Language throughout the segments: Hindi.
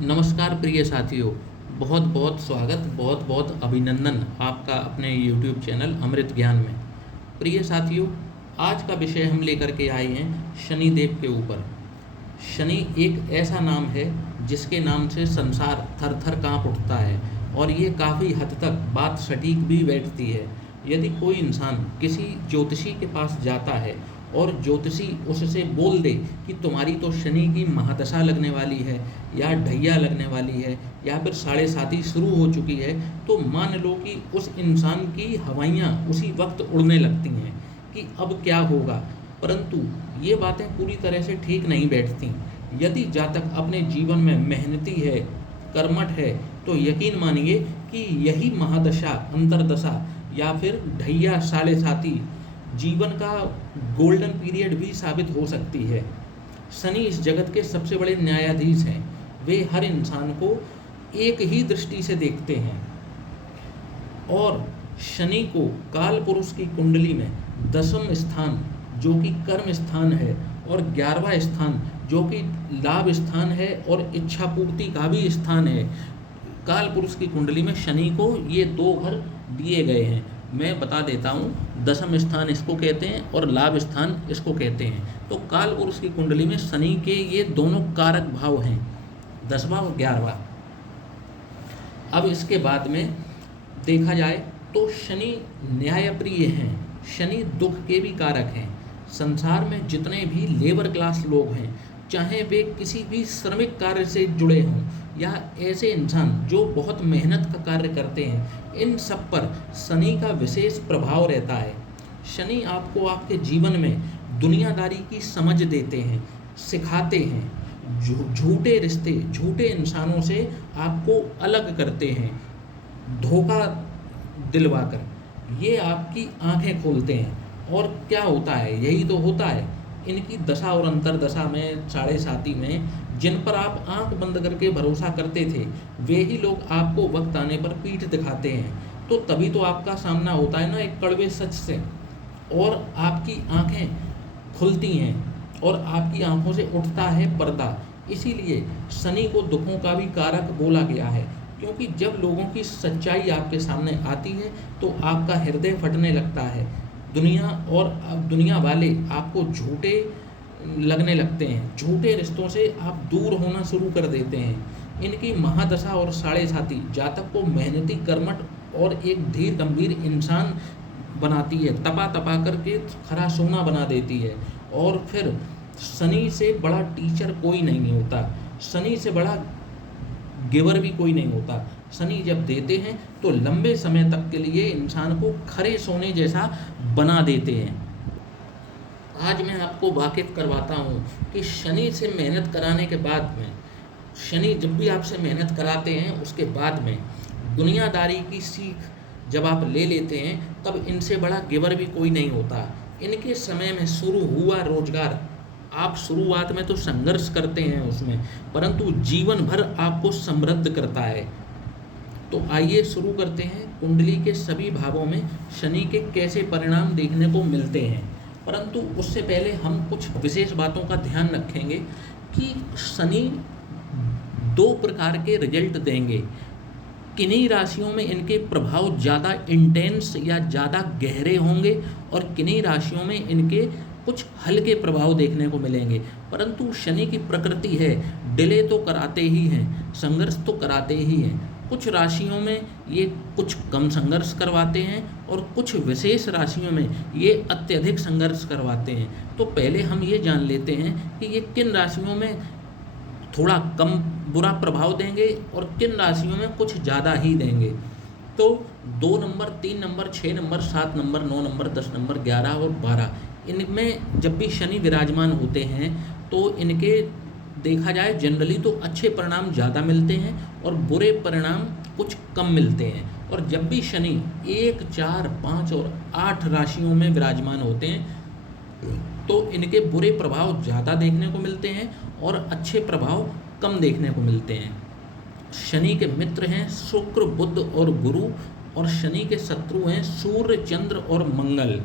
नमस्कार प्रिय साथियों। बहुत बहुत स्वागत, बहुत बहुत अभिनंदन आपका अपने YouTube चैनल अमृत ज्ञान में। प्रिय साथियों, आज का विषय हम लेकर के आए हैं शनि देव के ऊपर। शनि एक ऐसा नाम है जिसके नाम से संसार थर थर काँप उठता है और ये काफ़ी हद तक बात सटीक भी बैठती है। यदि कोई इंसान किसी ज्योतिषी के पास जाता है और ज्योतिषी उससे बोल दे कि तुम्हारी तो शनि की महादशा लगने वाली है या ढैया लगने वाली है या फिर साढ़े साती शुरू हो चुकी है, तो मान लो कि उस इंसान की हवाइयाँ उसी वक्त उड़ने लगती हैं कि अब क्या होगा। परंतु ये बातें पूरी तरह से ठीक नहीं बैठती। यदि जातक अपने जीवन में मेहनती है, कर्मठ है, तो यकीन मानिए कि यही महादशा, अंतरदशा या फिर ढैया साढ़े साती जीवन का गोल्डन पीरियड भी साबित हो सकती है। शनि इस जगत के सबसे बड़े न्यायाधीश हैं। वे हर इंसान को एक ही दृष्टि से देखते हैं और शनि को काल पुरुष की कुंडली में 10वां स्थान जो कि कर्म स्थान है और 11वां स्थान जो कि लाभ स्थान है और इच्छा पूर्ति का भी स्थान है, काल पुरुष की कुंडली में शनि को ये दो घर दिए गए हैं। मैं बता देता हूँ, 10वां स्थान इसको कहते हैं और लाभ स्थान इसको कहते हैं। तो काल पुरुष की कुंडली में शनि के ये दोनों कारक भाव हैं, 10वां और 11वां। अब इसके बाद में देखा जाए तो शनि न्यायप्रिय हैं, शनि दुख के भी कारक हैं। संसार में जितने भी लेबर क्लास लोग हैं, चाहे वे किसी भी श्रमिक कार्य से जुड़े हों या ऐसे इंसान जो बहुत मेहनत का कार्य करते हैं, इन सब पर शनि का विशेष प्रभाव रहता है। शनि आपको आपके जीवन में दुनियादारी की समझ देते हैं, सिखाते हैं, झूठे रिश्ते, झूठे इंसानों से आपको अलग करते हैं, धोखा दिलवाकर ये आपकी आंखें खोलते हैं। और क्या होता है, यही तो होता है। इनकी दशा और अंतरदशा में, साढ़े साती में, जिन पर आप आंख बंद करके भरोसा करते थे, वे ही लोग आपको वक्त आने पर पीठ दिखाते हैं। तो तभी तो आपका सामना होता है ना एक कड़वे सच से, और आपकी आंखें खुलती हैं और आपकी आंखों से उठता है पर्दा। इसीलिए शनि को दुखों का भी कारक बोला गया है, क्योंकि जब लोगों की सच्चाई आपके सामने आती है तो आपका हृदय फटने लगता है। दुनिया और अब दुनिया वाले आपको झूठे लगने लगते हैं, झूठे रिश्तों से आप दूर होना शुरू कर देते हैं। इनकी महादशा और साढ़े साती जातक को मेहनती, कर्मठ और एक धीर गंभीर इंसान बनाती है, तपा तपा करके खरा सोना बना देती है। और फिर शनि से बड़ा टीचर कोई नहीं होता, शनि से बड़ा गिवर भी कोई नहीं होता। शनि जब देते हैं तो लंबे समय तक के लिए इंसान को खरे सोने जैसा बना देते हैं। आज मैं आपको वाकिफ करवाता हूँ कि शनि से मेहनत कराने के बाद में, शनि जब भी आपसे मेहनत कराते हैं उसके बाद में दुनियादारी की सीख जब आप ले लेते हैं, तब इनसे बड़ा गिवर भी कोई नहीं होता। इनके समय में शुरू हुआ रोजगार, आप शुरुआत में तो संघर्ष करते हैं उसमें, परंतु जीवन भर आपको समृद्ध करता है। तो आइए शुरू करते हैं कुंडली के सभी भावों में शनि के कैसे परिणाम देखने को मिलते हैं। परंतु उससे पहले हम कुछ विशेष बातों का ध्यान रखेंगे कि शनि दो प्रकार के रिजल्ट देंगे। किन्हीं राशियों में इनके प्रभाव ज़्यादा इंटेंस या ज़्यादा गहरे होंगे और किन्हीं राशियों में इनके कुछ हल्के प्रभाव देखने को मिलेंगे। परंतु शनि की प्रकृति है, डिले तो कराते ही हैं, संघर्ष तो कराते ही हैं। कुछ राशियों में ये कुछ कम संघर्ष करवाते हैं और कुछ विशेष राशियों में ये अत्यधिक संघर्ष करवाते हैं। तो पहले हम ये जान लेते हैं कि ये किन राशियों में थोड़ा कम बुरा प्रभाव देंगे और किन राशियों में कुछ ज़्यादा ही देंगे। तो 2 number, 3 number, 6 number, 7 number, 9 number, 10 number, 11 और 12, इनमें जब भी शनि विराजमान होते हैं तो इनके देखा जाए जनरली तो अच्छे परिणाम ज़्यादा मिलते हैं और बुरे परिणाम कुछ कम मिलते हैं। और जब भी शनि 1, 4, 5 और 8 राशियों में विराजमान होते हैं तो इनके बुरे प्रभाव ज़्यादा देखने को मिलते हैं और अच्छे प्रभाव कम देखने को मिलते हैं। शनि के मित्र हैं शुक्र, बुध और गुरु, और शनि के शत्रु हैं सूर्य, चंद्र और मंगल।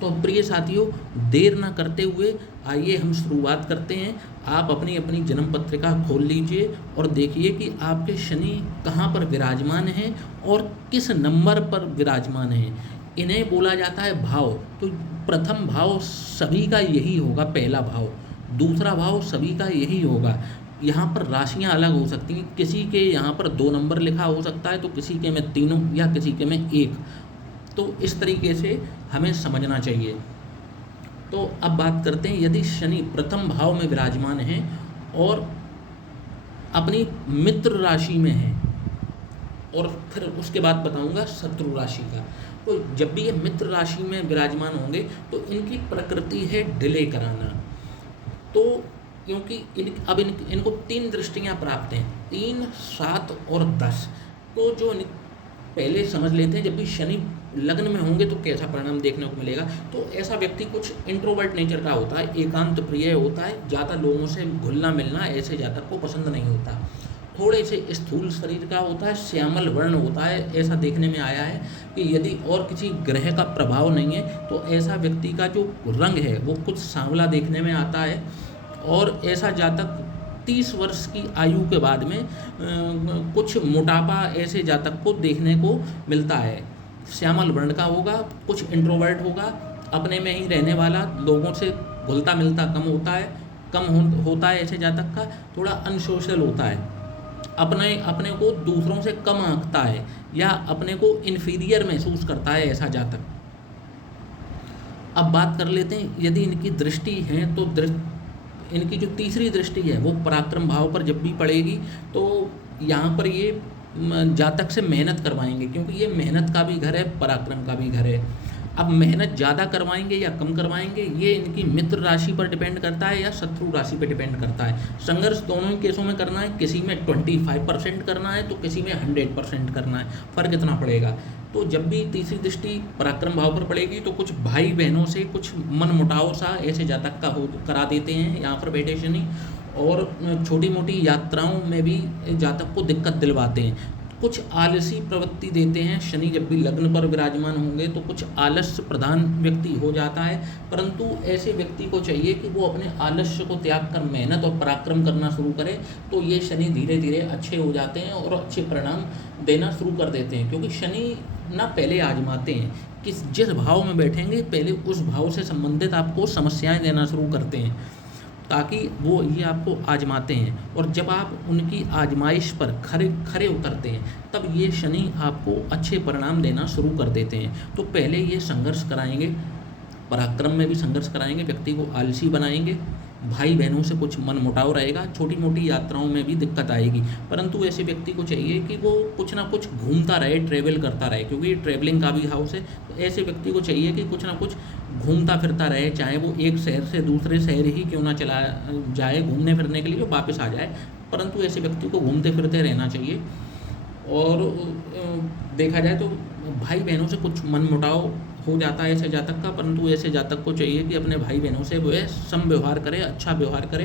तो प्रिय साथियों, देर ना करते हुए आइए हम शुरुआत करते हैं। आप अपनी अपनी जन्म पत्रिका खोल लीजिए और देखिए कि आपके शनि कहाँ पर विराजमान हैं और किस नंबर पर विराजमान हैं। इन्हें बोला जाता है भाव। तो प्रथम भाव सभी का यही होगा, पहला भाव। दूसरा भाव सभी का यही होगा। यहाँ पर राशियाँ अलग हो सकती हैं, किसी के यहाँ पर 2 नंबर लिखा हो सकता है तो किसी के में 3 या किसी के में 1। तो इस तरीके से हमें समझना चाहिए। तो अब बात करते हैं, यदि शनि प्रथम भाव में विराजमान है और अपनी मित्र राशि में है, और फिर उसके बाद बताऊंगा शत्रु राशि का। तो जब भी ये मित्र राशि में विराजमान होंगे तो इनकी प्रकृति है डिले कराना। तो क्योंकि इनको 3 दृष्टियां प्राप्त हैं, 3, 7 और 10। तो जो पहले समझ लेते हैं, जब भी शनि लग्न में होंगे तो कैसा परिणाम देखने को मिलेगा। तो ऐसा व्यक्ति कुछ इंट्रोवर्ट नेचर का होता है, एकांत प्रिय होता है, ज़्यादा लोगों से घुलना मिलना ऐसे जातक को पसंद नहीं होता। थोड़े से स्थूल शरीर का होता है, श्यामल वर्ण होता है। ऐसा देखने में आया है कि यदि और किसी ग्रह का प्रभाव नहीं है तो ऐसा व्यक्ति का जो रंग है वो कुछ सांवला देखने में आता है। और ऐसा जातक 30 वर्ष की आयु के बाद में कुछ मोटापा ऐसे जातक को देखने को मिलता है। श्यामल वर्ण का होगा, कुछ इंट्रोवर्ट होगा, अपने में ही रहने वाला, लोगों से घुलता मिलता कम होता है, होता है ऐसे जातक का। थोड़ा अनसोशल होता है, अपने को दूसरों से कम आंकता है या अपने को इन्फीरियर महसूस करता है ऐसा जातक। अब बात कर लेते हैं, यदि इनकी दृष्टि है तो इनकी जो तीसरी दृष्टि है वो पराक्रम भाव पर जब भी पड़ेगी तो यहाँ पर ये जातक से मेहनत करवाएंगे, क्योंकि ये मेहनत का भी घर है, पराक्रम का भी घर है। अब मेहनत ज़्यादा करवाएंगे या कम करवाएंगे ये इनकी मित्र राशि पर डिपेंड करता है या शत्रु राशि पर डिपेंड करता है। संघर्ष दोनों ही केसों में करना है, किसी में 25% करना है तो किसी में 100% करना है, फ़र्क इतना पड़ेगा। तो जब भी तीसरी दृष्टि पराक्रम भाव पर पड़ेगी तो कुछ भाई बहनों से कुछ मनमुटाव सा ऐसे जातक का करा देते हैं यहाँ पर बैठे शनि, और छोटी मोटी यात्राओं में भी जातक को दिक्कत दिलवाते हैं। कुछ आलसी प्रवृत्ति देते हैं। शनि जब भी लग्न पर विराजमान होंगे तो कुछ आलस्य प्रधान व्यक्ति हो जाता है, परंतु ऐसे व्यक्ति को चाहिए कि वो अपने आलस्य को त्याग कर मेहनत और पराक्रम करना शुरू करे। तो ये शनि धीरे धीरे अच्छे हो जाते हैं और अच्छे परिणाम देना शुरू कर देते हैं, क्योंकि शनि ना पहले आजमाते हैं कि जिस भाव में बैठेंगे पहले उस भाव से संबंधित आपको समस्याएं देना शुरू करते हैं, ताकि वो ये आपको आजमाते हैं। और जब आप उनकी आजमाइश पर खरे उतरते हैं तब ये शनि आपको अच्छे परिणाम देना शुरू कर देते हैं। तो पहले ये संघर्ष कराएंगे, पराक्रम में भी संघर्ष कराएंगे, व्यक्ति को आलसी बनाएंगे, भाई बहनों से कुछ मनमुटाव रहेगा, छोटी मोटी यात्राओं में भी दिक्कत आएगी। परंतु ऐसे व्यक्ति को चाहिए कि वो कुछ ना कुछ घूमता रहे, ट्रैवल करता रहे, क्योंकि ये ट्रैवलिंग का भी हाउस है। तो ऐसे व्यक्ति को चाहिए कि कुछ ना कुछ घूमता फिरता रहे, चाहे वो एक शहर से दूसरे शहर ही क्यों ना चला जाए घूमने फिरने के लिए, वापस आ जाए, परंतु ऐसे व्यक्ति को घूमते फिरते रहना चाहिए। और देखा जाए तो भाई बहनों से कुछ मनमुटाव हो जाता है ऐसे जातक का, परंतु ऐसे जातक को चाहिए कि अपने भाई बहनों से वह सम व्यवहार करे, अच्छा व्यवहार करे।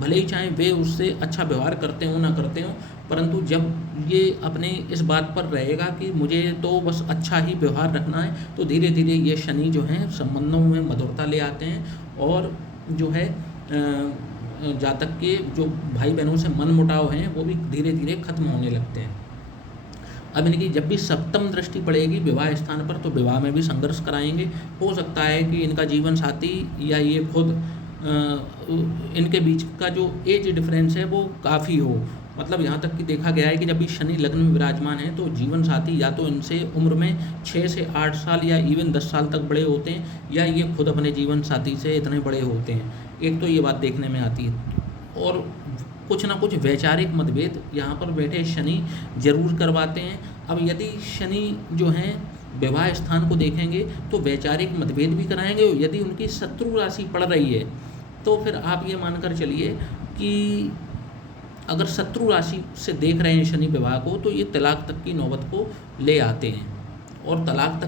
भले ही चाहे वे उससे अच्छा व्यवहार करते हो ना करते हो, परंतु जब ये अपने इस बात पर रहेगा कि मुझे तो बस अच्छा ही व्यवहार रखना है, तो धीरे धीरे ये शनि जो हैं संबंधों में मधुरता ले आते हैं और जो है जातक के जो भाई बहनों से मनमुटाव हैं वो भी धीरे धीरे खत्म होने लगते हैं। अब इनकी जब भी सप्तम दृष्टि पड़ेगी विवाह स्थान पर तो विवाह में भी संघर्ष कराएंगे। हो सकता है कि इनका जीवन साथी या ये खुद इनके बीच का जो एज डिफरेंस है वो काफ़ी हो। मतलब यहाँ तक कि देखा गया है कि जब भी शनि लग्न में विराजमान है तो जीवन साथी या तो इनसे उम्र में 6 से 8 साल या इवन 10 साल तक बड़े होते हैं, या ये खुद अपने जीवन साथी से इतने बड़े होते हैं। एक तो ये बात देखने में आती है। और कुछ ना कुछ वैचारिक मतभेद यहाँ पर बैठे शनि जरूर करवाते हैं। अब यदि शनि जो हैं विवाह स्थान को देखेंगे तो वैचारिक मतभेद भी कराएंगे। यदि उनकी शत्रु राशि पड़ रही है तो फिर आप ये मानकर चलिए कि अगर शत्रु राशि से देख रहे हैं शनि विवाह को तो ये तलाक तक की नौबत को ले आते हैं। और तलाक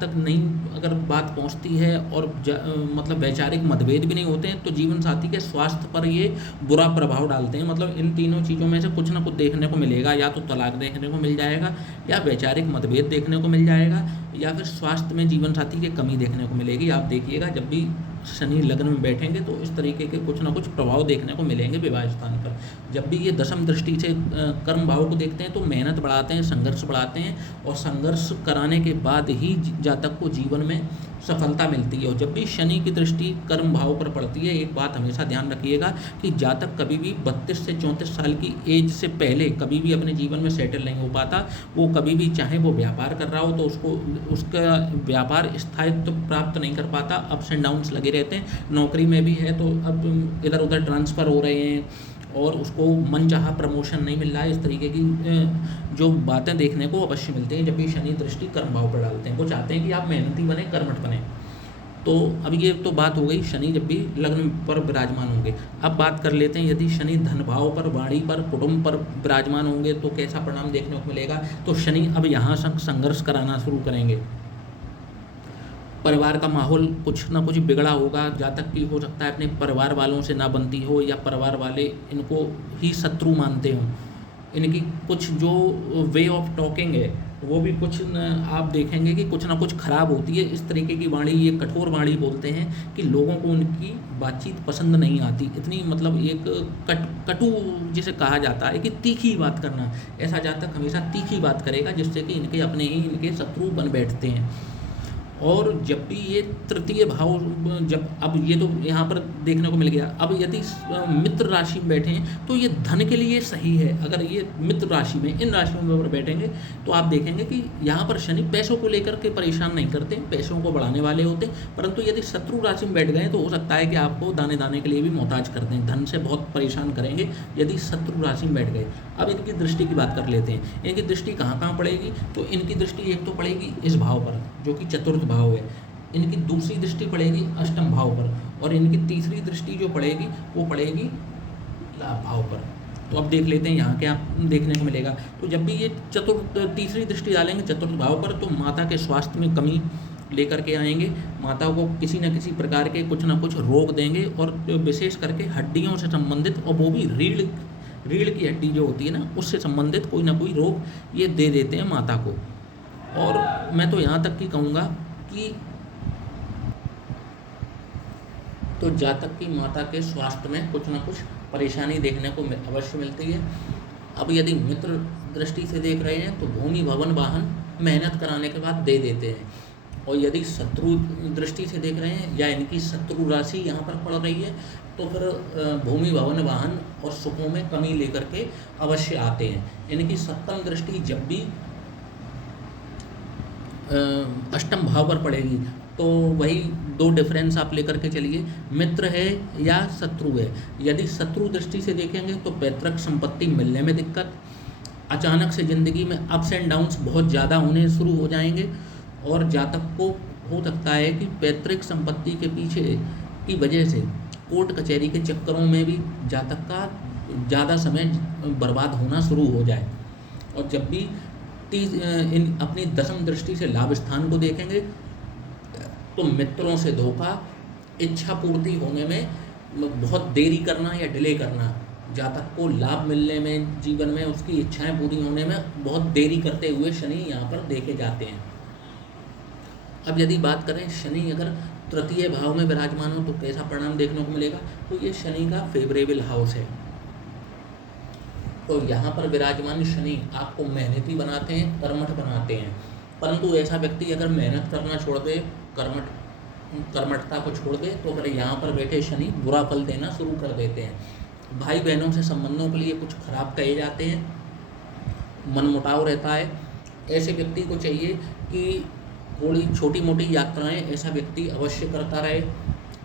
तक नहीं अगर बात पहुंचती है और मतलब वैचारिक मतभेद भी नहीं होते हैं तो जीवन साथी के स्वास्थ्य पर ये बुरा प्रभाव डालते हैं। मतलब इन तीनों चीज़ों में से कुछ ना कुछ देखने को मिलेगा, या तो तलाक देखने को मिल जाएगा, या वैचारिक मतभेद देखने को मिल जाएगा, या फिर स्वास्थ्य में जीवन साथी की कमी देखने को मिलेगी। आप देखिएगा जब भी शनि लग्न में बैठेंगे तो इस तरीके के कुछ ना कुछ प्रभाव देखने को मिलेंगे विवाह स्थान पर। जब भी ये दशम दृष्टि से कर्म भाव को देखते हैं तो मेहनत बढ़ाते हैं, संघर्ष बढ़ाते हैं, और संघर्ष कराने के बाद ही जातक को जीवन में सफलता मिलती है। और जब भी शनि की दृष्टि कर्म भाव पर पड़ती है, एक बात हमेशा ध्यान रखिएगा कि जातक कभी भी 32 से 34 साल की एज से पहले कभी भी अपने जीवन में सेटल नहीं हो पाता। वो कभी भी, चाहे वो व्यापार कर रहा हो तो उसका व्यापार स्थायित्व प्राप्त नहीं कर पाता, अप्स एंड डाउन्स लगे रहते हैं। नौकरी में भी है तो अब इधर उधर ट्रांसफ़र हो रहे हैं और उसको मनचाहा प्रमोशन नहीं मिल रहा है। इस तरीके की जो बातें देखने को अवश्य मिलती हैं जब भी शनि दृष्टि कर्म भाव पर डालते हैं। वो चाहते हैं कि आप मेहनती बने, कर्मठ बने। तो अब ये तो बात हो गई शनि जब भी लग्न पर विराजमान होंगे। अब बात कर लेते हैं यदि शनि धन भाव पर, वाणी पर, कुटुंब पर विराजमान होंगे तो कैसा परिणाम देखने को मिलेगा। तो शनि अब यहाँ संघर्ष कराना शुरू करेंगे। परिवार का माहौल कुछ ना कुछ बिगड़ा होगा। जातक की हो सकता है अपने परिवार वालों से ना बनती हो, या परिवार वाले इनको ही शत्रु मानते हों। इनकी कुछ जो वे ऑफ टॉकिंग है वो भी कुछ आप देखेंगे कि कुछ ना कुछ खराब होती है। इस तरीके की वाणी, ये कठोर वाणी बोलते हैं कि लोगों को उनकी बातचीत पसंद नहीं आती। इतनी मतलब एक कटु जिसे कहा जाता है कि तीखी बात करना, ऐसा जातक हमेशा तीखी बात करेगा जिससे कि इनके अपने ही इनके शत्रु बन बैठते हैं। और जब भी ये तृतीय भाव, जब अब ये तो यहाँ पर देखने को मिल गया। अब यदि मित्र राशि में बैठे हैं तो ये धन के लिए सही है। अगर ये मित्र राशि में, इन राशियों में अगर बैठेंगे तो आप देखेंगे कि यहाँ पर शनि पैसों को लेकर के परेशान नहीं करते, पैसों को बढ़ाने वाले होते। परंतु यदि शत्रु राशि में बैठ गए तो हो सकता है कि आपको दाने दाने के लिए भी मोहताज कर दें, धन से बहुत परेशान करेंगे यदि शत्रु राशि में बैठ गए। अब इनकी दृष्टि की बात कर लेते हैं। इनकी दृष्टि कहाँ कहाँ पड़ेगी, तो इनकी दृष्टि एक तो पड़ेगी इस भाव पर जो कि चतुर्थ भाव है। इनकी दूसरी दृष्टि पड़ेगी अष्टम भाव पर, और इनकी तीसरी दृष्टि जो पड़ेगी वो पड़ेगी लाभ भाव पर। तो अब देख लेते हैं यहाँ क्या देखने को मिलेगा। तो जब भी ये तीसरी दृष्टि डालेंगे चतुर्थ भाव पर तो माता के स्वास्थ्य में कमी लेकर के आएंगे। माता को किसी न किसी प्रकार के कुछ ना कुछ रोग देंगे, और विशेष करके हड्डियों से संबंधित, और वो भी रीढ़ की हड्डी जो होती है ना, उससे संबंधित कोई ना कोई रोग ये दे देते हैं माता को। और मैं तो यहाँ तक कि कहूँगा कि तो जातक की माता के स्वास्थ्य में कुछ ना कुछ परेशानी देखने को अवश्य मिलती है। अब यदि मित्र दृष्टि से देख रहे हैं तो भूमि, भवन, वाहन मेहनत कराने के बाद दे देते हैं। और यदि शत्रु दृष्टि से देख रहे हैं या इनकी शत्रु राशि यहाँ पर पड़ रही है तो फिर भूमि, भवन, वाहन और सुखों में कमी लेकर के अवश्य आते हैं। इनकी सप्तम दृष्टि जब भी अष्टम भाव पर पड़ेगी तो वही दो डिफरेंस आप लेकर के चलिए, मित्र है या शत्रु है। यदि शत्रु दृष्टि से देखेंगे तो पैतृक संपत्ति मिलने में दिक्कत, अचानक से ज़िंदगी में अप्स एंड डाउन्स बहुत ज़्यादा होने शुरू हो जाएंगे, और जातक को हो सकता है कि पैतृक संपत्ति के पीछे की वजह से कोर्ट कचहरी के चक्करों में भी जातक का ज़्यादा समय बर्बाद होना शुरू हो जाए। और जब भी इन अपनी दशम दृष्टि से लाभ स्थान को देखेंगे तो मित्रों से धोखा, इच्छा पूर्ति होने में बहुत देरी करना या डिले करना, जातक को लाभ मिलने में, जीवन में उसकी इच्छाएं पूरी होने में बहुत देरी करते हुए शनि यहाँ पर देखे जाते हैं। अब यदि बात करें शनि अगर तृतीय भाव में विराजमान हो तो कैसा परिणाम देखने को मिलेगा, तो ये शनि का फेवरेबल हाउस है। तो यहाँ पर विराजमान शनि आपको मेहनती बनाते हैं, कर्मठ बनाते हैं। परंतु ऐसा व्यक्ति अगर मेहनत करना छोड़ दे, कर्मठता को छोड़ दे, तो अगर यहाँ पर बैठे शनि बुरा फल देना शुरू कर देते हैं। भाई बहनों से संबंधों के लिए कुछ खराब कहे जाते हैं, मनमुटाव रहता है। ऐसे व्यक्ति को चाहिए कि थोड़ी छोटी मोटी यात्राएं ऐसा व्यक्ति अवश्य करता रहे,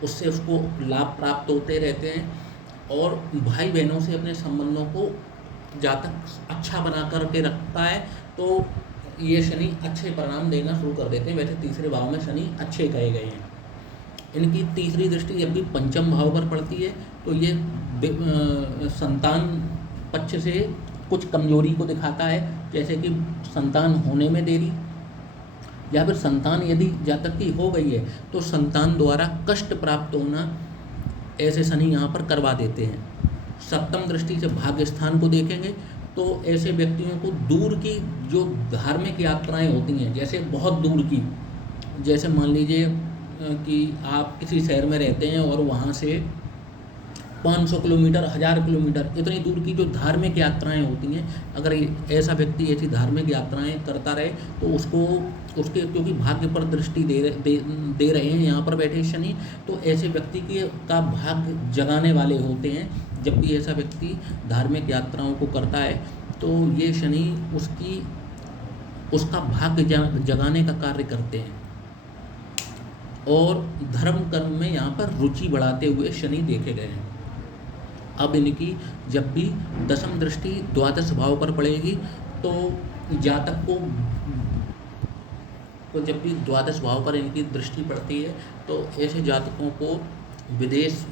उससे उसको लाभ प्राप्त होते रहते हैं। और भाई बहनों से अपने संबंधों को जातक अच्छा बना करके रखता है तो ये शनि अच्छे परिणाम देना शुरू कर देते हैं। वैसे तीसरे भाव में शनि अच्छे कहे गए हैं। इनकी तीसरी दृष्टि जब भी पंचम भाव पर पड़ती है तो ये संतान पक्ष से कुछ कमजोरी को दिखाता है, जैसे कि संतान होने में देरी, या फिर संतान यदि जातक की हो गई है तो संतान द्वारा कष्ट प्राप्त होना, ऐसे शनि यहाँ पर करवा देते हैं। सप्तम दृष्टि से भाग्य स्थान को देखेंगे तो ऐसे व्यक्तियों को दूर की जो धार्मिक यात्राएं होती हैं, जैसे बहुत दूर की, जैसे मान लीजिए कि आप किसी शहर में रहते हैं और वहाँ से 500 किलोमीटर, 1000 किलोमीटर इतनी दूर की जो धार्मिक यात्राएं होती हैं, अगर ऐसा व्यक्ति ऐसी धार्मिक यात्राएं करता रहे तो उसको उसके क्योंकि भाग्य पर दृष्टि दे रहे हैं यहाँ पर बैठे शनि, तो ऐसे व्यक्ति का भाग्य जगाने वाले होते हैं। जब भी ऐसा व्यक्ति धार्मिक यात्राओं को करता है तो ये शनि उसका भाग्य जगाने का कार्य करते हैं और धर्म कर्म में यहाँ पर रुचि बढ़ाते हुए शनि देखे गए हैं। अब इनकी जब भी दशम दृष्टि द्वादश भाव पर पड़ेगी तो जातक को जब भी द्वादश भाव पर इनकी दृष्टि पड़ती है तो ऐसे जातकों को विदेश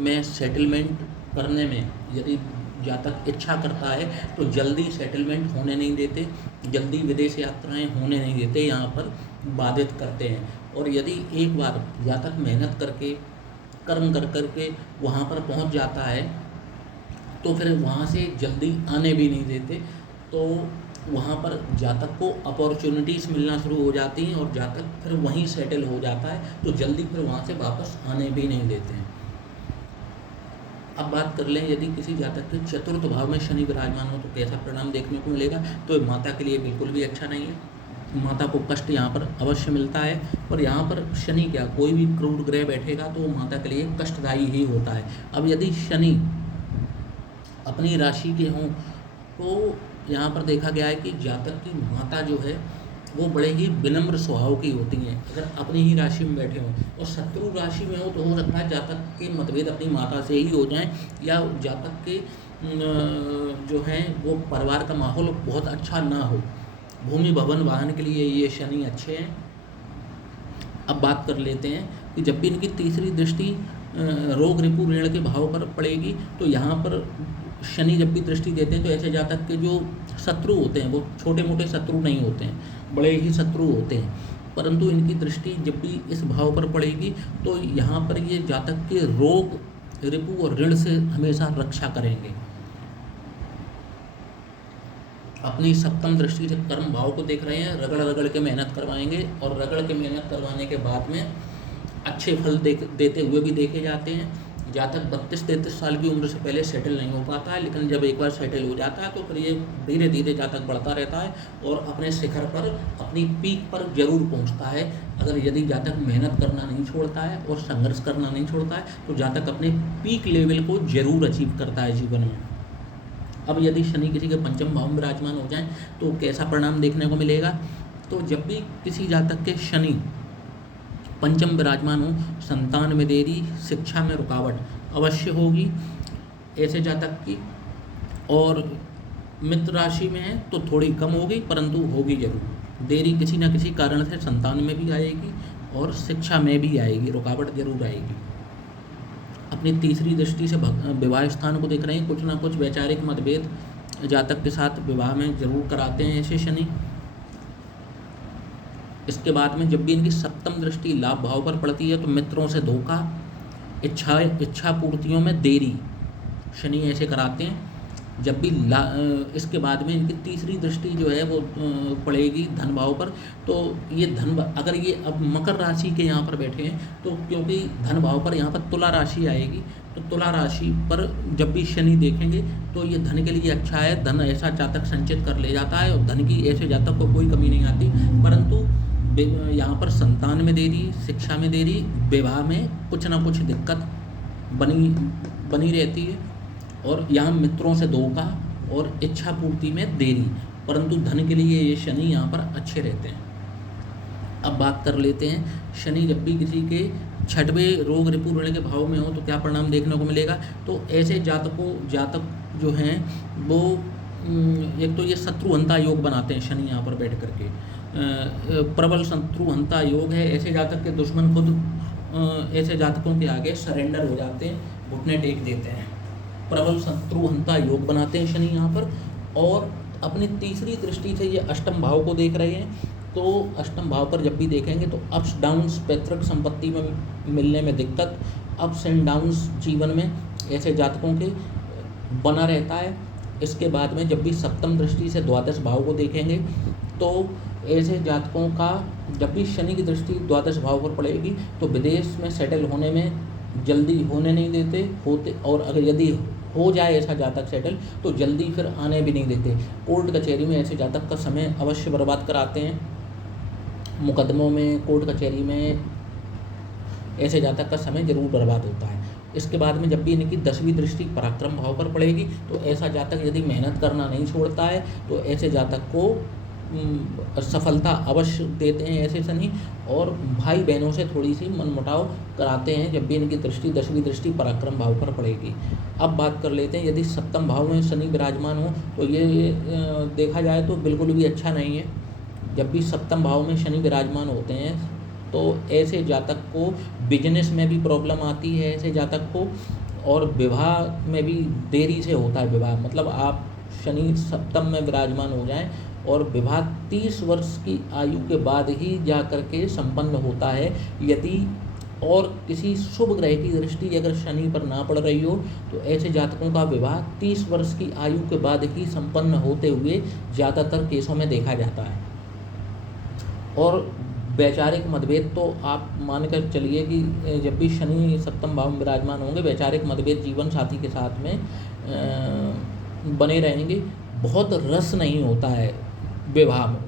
में सेटलमेंट करने में यदि जातक इच्छा करता है तो जल्दी सेटलमेंट होने नहीं देते, जल्दी विदेश यात्राएं होने नहीं देते, यहाँ पर बाधित करते हैं। और यदि एक बार जातक मेहनत करके कर्म कर करके वहाँ पर पहुँच जाता है तो फिर वहाँ से जल्दी आने भी नहीं देते, तो वहाँ पर जातक को अपॉर्चुनिटीज़ मिलना शुरू हो जाती हैं और जातक फिर वहीं सेटल हो जाता है, तो जल्दी फिर वहाँ से वापस आने भी नहीं देते हैं। अब बात कर लें यदि किसी जातक के चतुर्थ भाव में शनि विराजमान हो तो कैसा परिणाम देखने को मिलेगा। तो माता के लिए बिल्कुल भी अच्छा नहीं है, माता को कष्ट यहाँ पर अवश्य मिलता है। और यहाँ पर शनि क्या, कोई भी क्रूर ग्रह बैठेगा तो वो माता के लिए कष्टदायी ही होता है। अब यदि शनि अपनी राशि के हों तो यहाँ पर देखा गया है कि जातक की माता जो है वो बड़े ही विनम्र स्वभाव की होती हैं। अगर अपनी ही राशि में बैठे हों और शत्रु राशि में हो तो हो सकता है जातक के मतभेद अपनी माता से ही हो जाएं, या जातक के जो हैं वो परिवार का माहौल बहुत अच्छा ना हो। भूमि भवन वाहन के लिए ये शनि अच्छे हैं। अब बात कर लेते हैं कि जब भी इनकी तीसरी दृष्टि रोग रिपु ऋण के भाव पर पड़ेगी तो यहाँ पर शनि जब भी दृष्टि देते हैं तो ऐसे जातक के जो शत्रु होते हैं वो छोटे मोटे शत्रु नहीं होते हैं, बड़े ही शत्रु होते हैं। परंतु इनकी दृष्टि जब भी इस भाव पर पड़ेगी तो यहाँ पर ये जातक के रोग रिपु और ऋण से हमेशा रक्षा करेंगे। अपनी सप्तम दृष्टि से कर्म भाव को देख रहे हैं, रगड़ रगड़ के मेहनत करवाएंगे और रगड़ के मेहनत करवाने के बाद में अच्छे फल देते हुए भी देखे जाते हैं। जातक 32-33 साल की उम्र से पहले सेटल नहीं हो पाता है, लेकिन जब एक बार सेटल हो जाता है तो फिर ये धीरे धीरे जातक बढ़ता रहता है और अपने शिखर पर, अपनी पीक पर जरूर पहुंचता है। अगर यदि जातक मेहनत करना नहीं छोड़ता है और संघर्ष करना नहीं छोड़ता है तो जातक अपने पीक लेवल को जरूर अचीव करता है जीवन में। अब यदि शनि किसी के पंचम भाव में विराजमान हो जाए तो कैसा परिणाम देखने को मिलेगा। तो जब भी किसी जातक के शनि पंचम विराजमान हो, संतान में देरी, शिक्षा में रुकावट अवश्य होगी ऐसे जातक की। और मित्र राशि में है तो थोड़ी कम होगी परंतु होगी जरूर। देरी किसी न किसी कारण से संतान में भी आएगी और शिक्षा में भी आएगी, रुकावट जरूर आएगी। अपनी तीसरी दृष्टि से विवाह स्थान को देख रहे हैं, कुछ ना कुछ वैचारिक मतभेद जातक के साथ विवाह में जरूर कराते हैं ऐसे शनि। इसके बाद में जब भी इनकी सप्तम दृष्टि लाभ भाव पर पड़ती है तो मित्रों से धोखा, इच्छा पूर्तियों में देरी शनि ऐसे कराते हैं। जब भी इसके बाद में इनकी तीसरी दृष्टि जो है वो पड़ेगी धन भाव पर, तो ये धन, अगर ये अब मकर राशि के यहाँ पर बैठे हैं तो क्योंकि धन भाव पर यहाँ पर तुला राशि आएगी, तो तुला राशि पर जब भी शनि देखेंगे तो ये धन के लिए अच्छा है। धन ऐसा जातक संचित कर ले जाता है और धन की ऐसे जातक को कोई कमी नहीं आती। परंतु यहाँ पर संतान में देरी, शिक्षा में देरी, विवाह में कुछ ना कुछ दिक्कत बनी रहती है। और यहाँ मित्रों से धोखा और इच्छा पूर्ति में देरी, परंतु धन के लिए ये शनि यहाँ पर अच्छे रहते हैं। अब बात कर लेते हैं शनि जब भी किसी के छठवें रोग रिपु ऋण के भाव में हो तो क्या परिणाम देखने को मिलेगा। तो ऐसे जातक जो हैं वो एक तो ये शत्रुहंता योग बनाते हैं शनि यहाँ पर बैठ करके, प्रबल शत्रुहंता योग है। ऐसे जातक के दुश्मन खुद ऐसे जातकों के आगे सरेंडर हो जाते हैं, घुटने टेक देते हैं। प्रबल शत्रुहंता योग बनाते हैं शनि यहाँ पर। और अपनी तीसरी दृष्टि से ये अष्टम भाव को देख रहे हैं, तो अष्टम भाव पर जब भी देखेंगे तो अप्स डाउन्स, पैतृक संपत्ति में मिलने में दिक्कत, अप्स एंड डाउन्स जीवन में ऐसे जातकों के बना रहता है। इसके बाद में जब भी सप्तम दृष्टि से द्वादश भाव को देखेंगे तो ऐसे जातकों का जब भी शनि की दृष्टि द्वादश भाव पर पड़ेगी तो विदेश में सेटल होने में जल्दी होने नहीं देते होते, और अगर यदि हो जाए ऐसा जातक सेटल तो जल्दी फिर आने भी नहीं देते। कोर्ट कचहरी में ऐसे जातक का समय अवश्य बर्बाद कराते हैं। मुकदमों में, कोर्ट कचहरी में ऐसे जातक का समय जरूर बर्बाद होता है। इसके बाद में जब भी इनकी 10वीं दृष्टि पराक्रम भाव पर पड़ेगी तो ऐसा जातक यदि मेहनत करना नहीं छोड़ता है तो ऐसे जातक को सफलता अवश्य देते हैं ऐसे शनि, और भाई बहनों से थोड़ी सी मनमुटाव कराते हैं जब भी इनकी दृष्टि 10वीं दृष्टि पराक्रम भाव पर पड़ेगी। अब बात कर लेते हैं यदि सप्तम भाव में शनि विराजमान हो तो ये देखा जाए तो बिल्कुल भी अच्छा नहीं है। जब भी सप्तम भाव में शनि विराजमान होते हैं तो ऐसे जातक को बिजनेस में भी प्रॉब्लम आती है ऐसे जातक को, और विवाह में भी देरी से होता है विवाह। मतलब आप शनि सप्तम में विराजमान हो जाएं और विवाह 30 वर्ष की आयु के बाद ही जा कर के संपन्न होता है। यदि और किसी शुभ ग्रह की दृष्टि अगर शनि पर ना पड़ रही हो तो ऐसे जातकों का विवाह 30 वर्ष की आयु के बाद ही संपन्न होते हुए ज़्यादातर केसों में देखा जाता है। और वैचारिक मतभेद तो आप मानकर चलिए कि जब भी शनि सप्तम भाव में विराजमान होंगे वैचारिक मतभेद जीवन साथी के साथ में बने रहेंगे। बहुत रस नहीं होता है विवाह में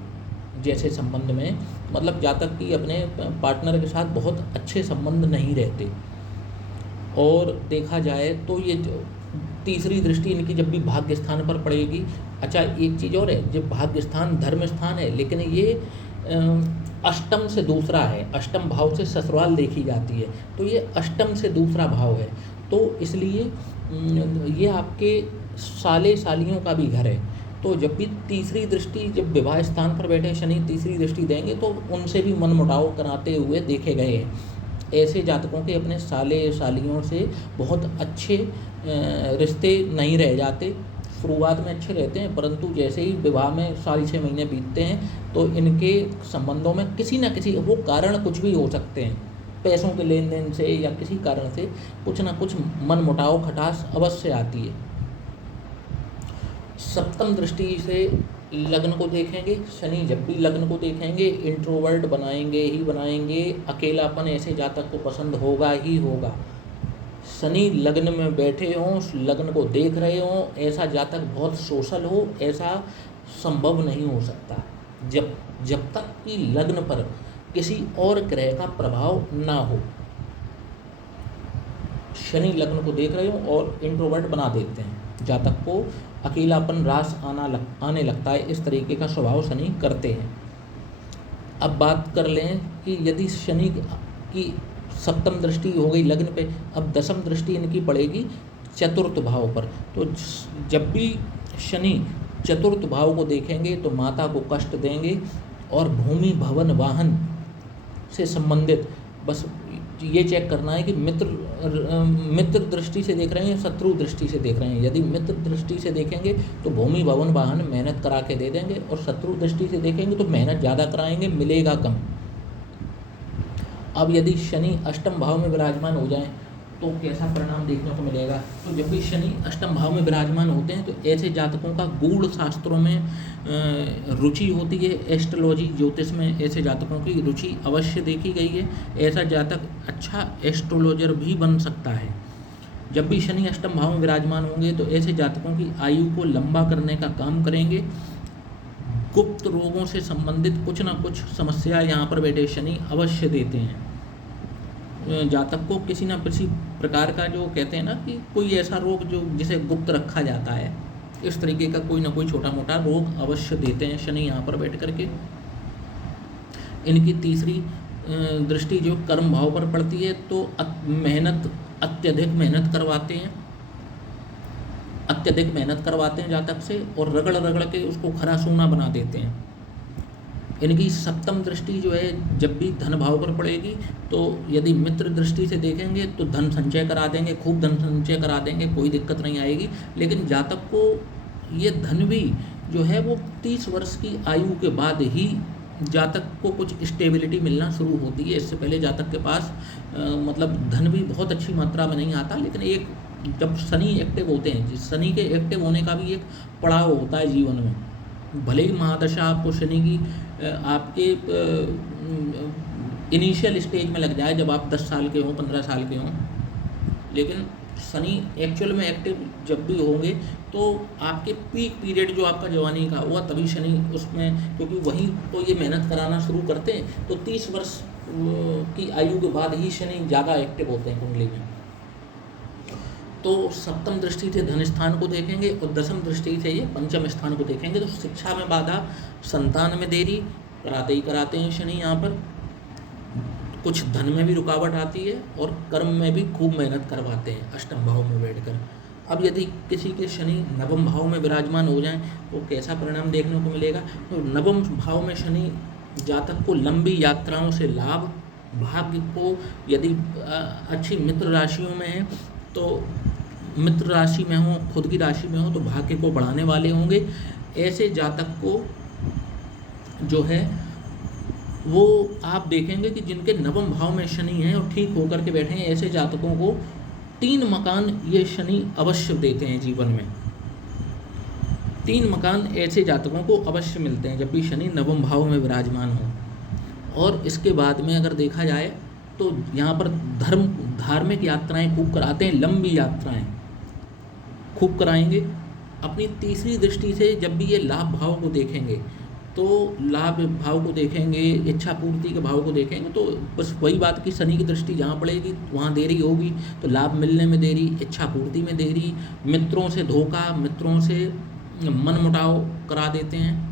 जैसे संबंध में, मतलब जातक की अपने पार्टनर के साथ बहुत अच्छे संबंध नहीं रहते। और देखा जाए तो ये तीसरी दृष्टि इनकी जब भी भाग्य स्थान पर पड़ेगी, अच्छा एक चीज़ और है, जब भाग्य स्थान धर्म स्थान है लेकिन ये अष्टम से दूसरा है, अष्टम भाव से ससुराल देखी जाती है तो ये अष्टम से दूसरा भाव है, तो इसलिए ये आपके साले सालियों का भी घर है। तो जब भी तीसरी दृष्टि जब विवाह स्थान पर बैठे शनि तीसरी दृष्टि देंगे तो उनसे भी मनमुटाव कराते हुए देखे गए हैं। ऐसे जातकों के अपने साले सालियों से बहुत अच्छे रिश्ते नहीं रह जाते। शुरुआत में अच्छे रहते हैं परंतु जैसे ही विवाह में 6 महीने बीतते हैं तो इनके संबंधों में किसी न किसी वो कारण कुछ भी हो सकते हैं, पैसों के लेन देन से या किसी कारण से कुछ ना कुछ मनमुटाव खटास अवश्य आती है। सप्तम दृष्टि से लग्न को देखेंगे, शनि जब भी लग्न को देखेंगे इंट्रोवर्ट बनाएंगे ही बनाएंगे, अकेलापन ऐसे जातक को पसंद होगा ही होगा। शनि लग्न में बैठे हों, लग्न को देख रहे हों, ऐसा जातक बहुत सोशल हो ऐसा संभव नहीं हो सकता जब तक कि लग्न पर किसी और ग्रह का प्रभाव ना हो। शनि लग्न को देख रहे हो और इंट्रोवर्ट बना देते हैं जातक को, अकेलापन रास आने लगता है, इस तरीके का स्वभाव शनि करते हैं। अब बात कर लें कि यदि शनि की सप्तम दृष्टि हो गई लग्न पे, अब दसम दृष्टि इनकी पड़ेगी चतुर्थ भाव पर। तो जब भी शनि चतुर्थ भाव को देखेंगे तो माता को कष्ट देंगे और भूमि भवन वाहन से संबंधित, बस ये चेक करना है कि मित्र दृष्टि से देख रहे हैं या शत्रु दृष्टि से देख रहे हैं। यदि मित्र दृष्टि से देखेंगे तो भूमि भवन वाहन मेहनत करा के दे देंगे, और शत्रु दृष्टि से देखेंगे तो मेहनत ज़्यादा कराएंगे, मिलेगा कम। अब यदि शनि अष्टम भाव में विराजमान हो जाएं तो कैसा परिणाम देखने को मिलेगा। तो जब भी शनि अष्टम भाव में विराजमान होते हैं तो ऐसे जातकों का गूढ़ शास्त्रों में रुचि होती है। एस्ट्रोलॉजी ज्योतिष में ऐसे जातकों की रुचि अवश्य देखी गई है। ऐसा जातक अच्छा एस्ट्रोलॉजर भी बन सकता है। जब भी शनि अष्टम भाव में विराजमान होंगे तो ऐसे जातकों की आयु को लंबा करने का काम करेंगे। गुप्त रोगों से संबंधित कुछ ना कुछ समस्या यहाँ पर बैठे शनि अवश्य देते हैं जातक को। किसी न किसी प्रकार का जो कहते हैं ना कि कोई ऐसा रोग जो जिसे गुप्त रखा जाता है, इस तरीके का कोई ना कोई छोटा मोटा रोग अवश्य देते हैं शनि यहाँ पर बैठ करके। इनकी तीसरी दृष्टि जो कर्म भाव पर पड़ती है तो अत्यधिक मेहनत करवाते हैं जातक से और रगड़ रगड़ के उसको खरा सोना बना देते हैं। इनकी सप्तम दृष्टि जो है जब भी धन भाव पर पड़ेगी तो यदि मित्र दृष्टि से देखेंगे तो धन संचय करा देंगे, खूब धन संचय करा देंगे, कोई दिक्कत नहीं आएगी। लेकिन जातक को ये धन भी जो है वो 30 वर्ष की आयु के बाद ही जातक को कुछ स्टेबिलिटी मिलना शुरू होती है। इससे पहले जातक के पास मतलब धन भी बहुत अच्छी मात्रा में नहीं आता। लेकिन एक जब शनि एक्टिव होते हैं, शनि के एक्टिव होने का भी एक पड़ाव होता है जीवन में। भले ही महादशा आपको शनि की आपके इनिशियल स्टेज में लग जाए जब आप 10 साल के हों, 15 साल के हों। लेकिन शनि एक्चुअल में एक्टिव जब भी होंगे तो आपके पीक पीरियड जो आपका जवानी का हुआ तभी शनि उसमें, क्योंकि वहीं तो ये मेहनत कराना शुरू करते हैं, तो 30 वर्ष की आयु के बाद ही शनि ज़्यादा एक्टिव होते हैं कुंडली में। तो सप्तम दृष्टि से धन स्थान को देखेंगे और दसम दृष्टि से ये पंचम स्थान को देखेंगे। तो शिक्षा में बाधा, संतान में देरी कराते ही कराते हैं शनि यहाँ पर, कुछ धन में भी रुकावट आती है और कर्म में भी खूब मेहनत करवाते हैं अष्टम भाव में बैठकर। अब यदि किसी के शनि नवम भाव में विराजमान हो जाएं तो कैसा परिणाम देखने को मिलेगा? तो नवम भाव में शनि जातक को लंबी यात्राओं से लाभ, भाग्य को यदि अच्छी मित्र राशियों में है तो मित्र राशि में हो, खुद की राशि में हो तो भाग्य को बढ़ाने वाले होंगे। ऐसे जातक को जो है वो आप देखेंगे कि जिनके नवम भाव में शनि है और ठीक होकर के बैठे हैं, ऐसे जातकों को 3 मकान ये शनि अवश्य देते हैं जीवन में। 3 मकान ऐसे जातकों को अवश्य मिलते हैं जब भी शनि नवम भाव में विराजमान हो। और इसके बाद में अगर देखा जाए तो यहाँ पर धार्मिक यात्राएं खूब कराते हैं, लंबी यात्राएं खूब कराएंगे। अपनी तीसरी दृष्टि से जब भी ये लाभ भाव को देखेंगे तो लाभ भाव को देखेंगे, इच्छा पूर्ति के भाव को देखेंगे, तो बस वही बात कि शनि की दृष्टि जहाँ पड़ेगी वहाँ देरी होगी, तो लाभ मिलने में देरी, इच्छा पूर्ति में देरी, मित्रों से धोखा, मित्रों से मनमुटाव करा देते हैं।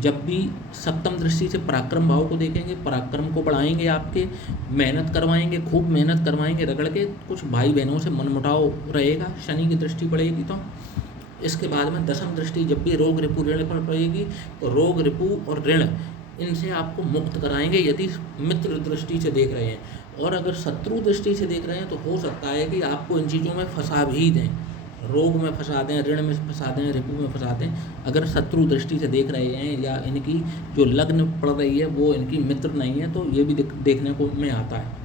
जब भी सप्तम दृष्टि से पराक्रम भाव को देखेंगे, पराक्रम को बढ़ाएंगे, आपके मेहनत करवाएंगे, खूब मेहनत करवाएंगे रगड़ के, कुछ भाई बहनों से मनमुटाव रहेगा शनि की दृष्टि पड़ेगी तो। इसके बाद में दसम दृष्टि जब भी रोग रिपु ऋण पर पड़ेगी तो रोग रिपु और ऋण इनसे आपको मुक्त कराएंगे यदि मित्र दृष्टि से देख रहे हैं। और अगर शत्रु दृष्टि से देख रहे हैं तो हो सकता है कि आपको इन चीज़ों में फंसा भी दें, रोग में फंसा दें, ऋण में फंसा दें, रिपु में फंसा दें, अगर शत्रु दृष्टि से देख रहे हैं या इनकी जो लग्न पड़ रही है वो इनकी मित्र नहीं है, तो ये भी देखने को में आता है।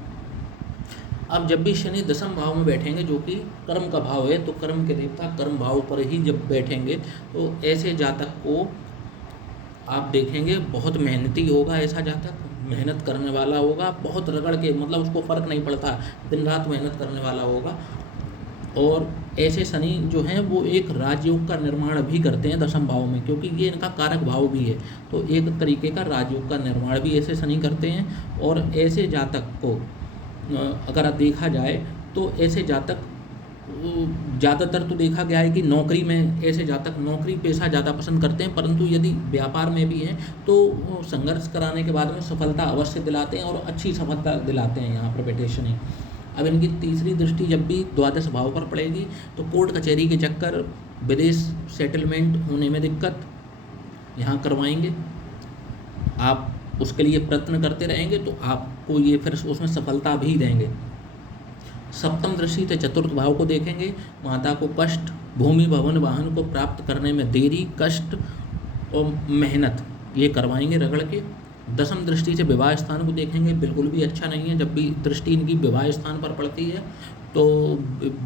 अब जब भी शनि दसम भाव में बैठेंगे जो कि कर्म का भाव है, तो कर्म के देवता कर्म भाव पर ही जब बैठेंगे तो ऐसे जातक को आप देखेंगे बहुत मेहनती होगा। ऐसा जातक मेहनत करने वाला होगा, बहुत रगड़ के, मतलब उसको फ़र्क नहीं पड़ता, दिन रात मेहनत करने वाला होगा। और ऐसे शनि जो हैं वो एक राजयोग का निर्माण भी करते हैं दसम भाव में, क्योंकि ये इनका कारक भाव भी है, तो एक तरीके का राजयोग का निर्माण भी ऐसे शनि करते हैं। और ऐसे जातक को अगर देखा जाए तो ऐसे जातक ज़्यादातर तो देखा गया है कि नौकरी में ऐसे जातक नौकरी पेशा ज़्यादा पसंद करते हैं, परंतु यदि व्यापार में भी हैं तो संघर्ष कराने के बाद में सफलता अवश्य दिलाते हैं और अच्छी सफलता दिलाते हैं यहाँ पर बैठे शनि। अब इनकी तीसरी दृष्टि जब भी द्वादश भाव पर पड़ेगी तो कोर्ट कचहरी के चक्कर, विदेश सेटलमेंट होने में दिक्कत यहाँ करवाएंगे। आप उसके लिए प्रयत्न करते रहेंगे तो आपको ये फिर उसमें सफलता भी देंगे। सप्तम दृष्टि से चतुर्थ भाव को देखेंगे, माता को कष्ट, भूमि भवन वाहन को प्राप्त करने में देरी, कष्ट और मेहनत ये करवाएंगे रगड़ के। दसम दृष्टि से विवाह स्थान को देखेंगे, बिल्कुल भी अच्छा नहीं है। जब भी दृष्टि इनकी विवाह स्थान पर पड़ती है तो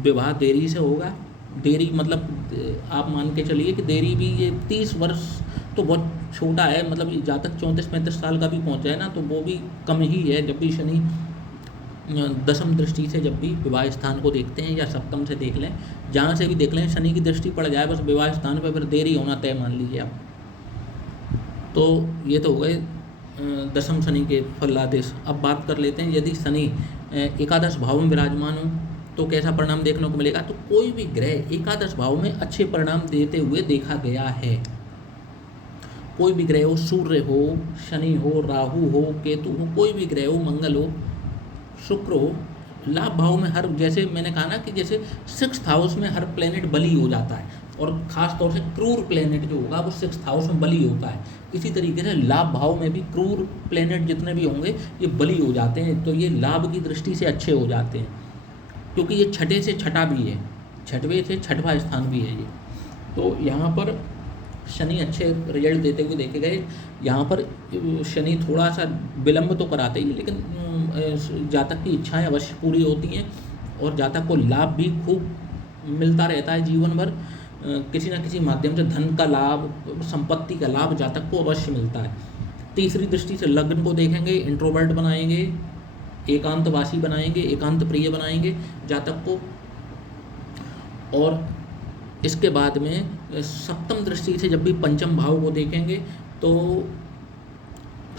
विवाह देरी से होगा। देरी मतलब आप मान के चलिए कि देरी भी ये 30 वर्ष तो बहुत छोटा है, मतलब ये जातक 34-35 साल का भी पहुंच जाए ना तो वो भी कम ही है। जब भी शनि दसम दृष्टि से जब भी विवाह स्थान को देखते हैं या सप्तम से देख लें, जहाँ से भी देख लें, शनि की दृष्टि पड़ जाए बस विवाह स्थान पर, फिर देरी होना तय मान लीजिए आप। तो ये तो हो गए दसम शनि के फलादेश। अब बात कर लेते हैं यदि शनि एकादश भाव में विराजमान हो तो कैसा परिणाम देखने को मिलेगा। तो कोई भी ग्रह एकादश भाव में अच्छे परिणाम देते हुए देखा गया है। कोई भी ग्रह हो, सूर्य हो, शनि हो, राहु हो, केतु हो, कोई भी ग्रह हो, मंगल हो, शुक्र हो, लाभ भाव में हर, जैसे मैंने कहा ना कि जैसे 6th हाउस में हर प्लेनेट बली हो जाता है और ख़ास तौर से क्रूर प्लेनेट जो होगा वो 6th हाउस में बली होता है, इसी तरीके से लाभ भाव में भी क्रूर प्लेनेट जितने भी होंगे ये बली हो जाते हैं। तो ये लाभ की दृष्टि से अच्छे हो जाते हैं क्योंकि ये छठे से छठा भी है, छठवें से छठवां स्थान भी है ये। तो यहाँ पर शनि अच्छे रिजल्ट देते हुए देखे गए। यहाँ पर शनि थोड़ा सा विलम्ब तो कराते ही, लेकिन जातक की इच्छाएं अवश्य पूरी होती हैं और जातक को लाभ भी खूब मिलता रहता है जीवन भर। किसी न किसी माध्यम से धन का लाभ, संपत्ति का लाभ जातक को अवश्य मिलता है। तीसरी दृष्टि से लग्न को देखेंगे, इंट्रोवर्ट बनाएंगे, एकांतवासी बनाएंगे, एकांत प्रिय बनाएंगे जातक को। और इसके बाद में सप्तम दृष्टि से जब भी पंचम भाव को देखेंगे तो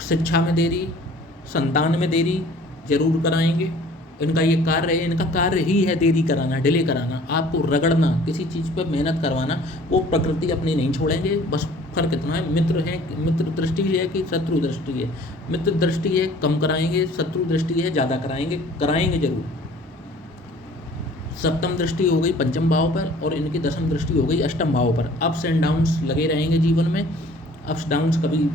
शिक्षा में देरी, संतान में देरी जरूर कराएंगे। इनका ये कार्य है, इनका कार्य ही है देरी कराना, डिले कराना, आपको रगड़ना, किसी चीज़ पर मेहनत करवाना। वो प्रकृति अपनी नहीं छोड़ेंगे। बस फर्क इतना है, मित्र दृष्टि है कि शत्रु दृष्टि है। मित्र दृष्टि है कम कराएंगे, शत्रु दृष्टि है ज़्यादा कराएंगे जरूर। सप्तम दृष्टि हो गई पंचम भाव पर और इनकी दसम दृष्टि हो गई अष्टम भाव पर। अप्स एंड डाउन्स लगे रहेंगे जीवन में, अप्स डाउन्स, कभी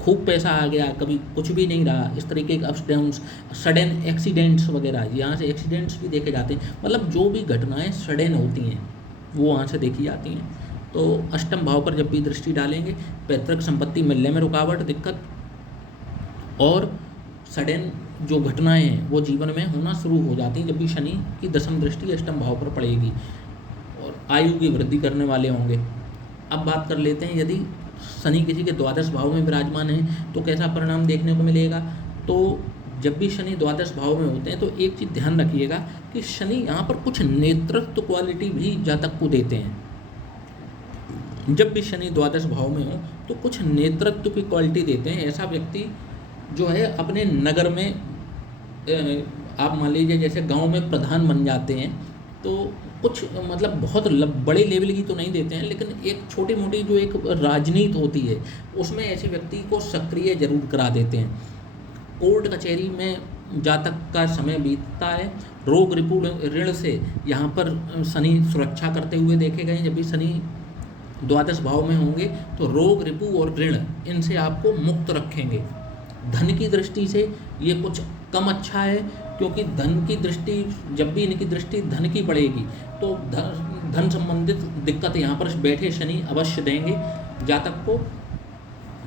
खूब पैसा आ गया, कभी कुछ भी नहीं रहा, इस तरीके के अप्स डाउन्स, सडन एक्सीडेंट्स वगैरह, यहाँ से एक्सीडेंट्स भी देखे जाते हैं। मतलब जो भी घटनाएं सडन होती हैं वो वहाँ से देखी जाती हैं। तो अष्टम भाव पर जब भी दृष्टि डालेंगे, पैतृक संपत्ति मिलने में रुकावट, दिक्कत और सडन जो घटनाएं हैं वो जीवन में होना शुरू हो जाती हैं जब भी शनि की दसम दृष्टि अष्टम भाव पर पड़ेगी, और आयु की वृद्धि करने वाले होंगे। अब बात कर लेते हैं, यदि शनि किसी के द्वादश भाव में विराजमान है तो कैसा परिणाम देखने को मिलेगा। तो जब भी शनि द्वादश भाव में होते हैं तो एक चीज़ ध्यान रखिएगा कि शनि यहाँ पर कुछ नेतृत्व क्वालिटी भी जातक को देते हैं। जब भी शनि द्वादश भाव में हो तो कुछ नेतृत्व की क्वालिटी देते हैं। ऐसा व्यक्ति जो है अपने नगर में, आप मान लीजिए जैसे गांव में प्रधान बन जाते हैं, तो कुछ मतलब बहुत बड़े लेवल की तो नहीं देते हैं, लेकिन एक छोटी मोटी जो एक राजनीति होती है उसमें ऐसे व्यक्ति को सक्रिय जरूर करा देते हैं। कोर्ट कचहरी में जातक का समय बीतता है। रोग रिपू ऋण से यहाँ पर शनि सुरक्षा करते हुए देखे गए। जब भी शनि द्वादश भाव में होंगे तो रोग रिपू और ऋण इनसे आपको मुक्त रखेंगे। धन की दृष्टि से ये कुछ कम अच्छा है, क्योंकि धन की दृष्टि, जब भी इनकी दृष्टि धन की पड़ेगी तो धन संबंधित दिक्कत यहाँ पर बैठे शनि अवश्य देंगे जातक को।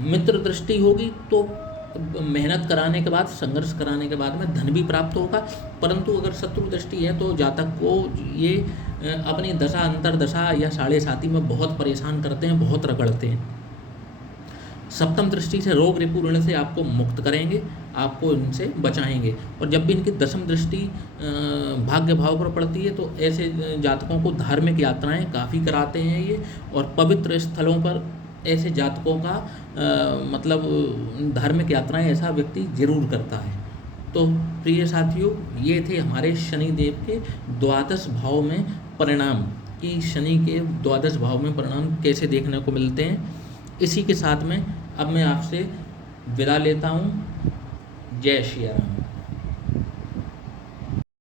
मित्र दृष्टि होगी तो मेहनत कराने के बाद, संघर्ष कराने के बाद में धन भी प्राप्त होगा, परंतु अगर शत्रु दृष्टि है तो जातक को ये अपनी दशा अंतरदशा या साढ़े साथी में बहुत परेशान करते हैं, बहुत रगड़ते हैं। सप्तम दृष्टि से रोग रिपू ऋण से आपको मुक्त करेंगे, आपको इनसे बचाएंगे। और जब भी इनकी दसम दृष्टि भाग्य भाव पर पड़ती है तो ऐसे जातकों को धार्मिक यात्राएं काफ़ी कराते हैं ये, और पवित्र स्थलों पर ऐसे जातकों का मतलब धार्मिक यात्राएं ऐसा व्यक्ति जरूर करता है। तो प्रिय साथियों, ये थे हमारे शनिदेव के द्वादश भाव में परिणाम, कि शनि के द्वादश भाव में परिणाम कैसे देखने को मिलते हैं। इसी के साथ में अब मैं आपसे विदा लेता हूँ। जय श्री राम।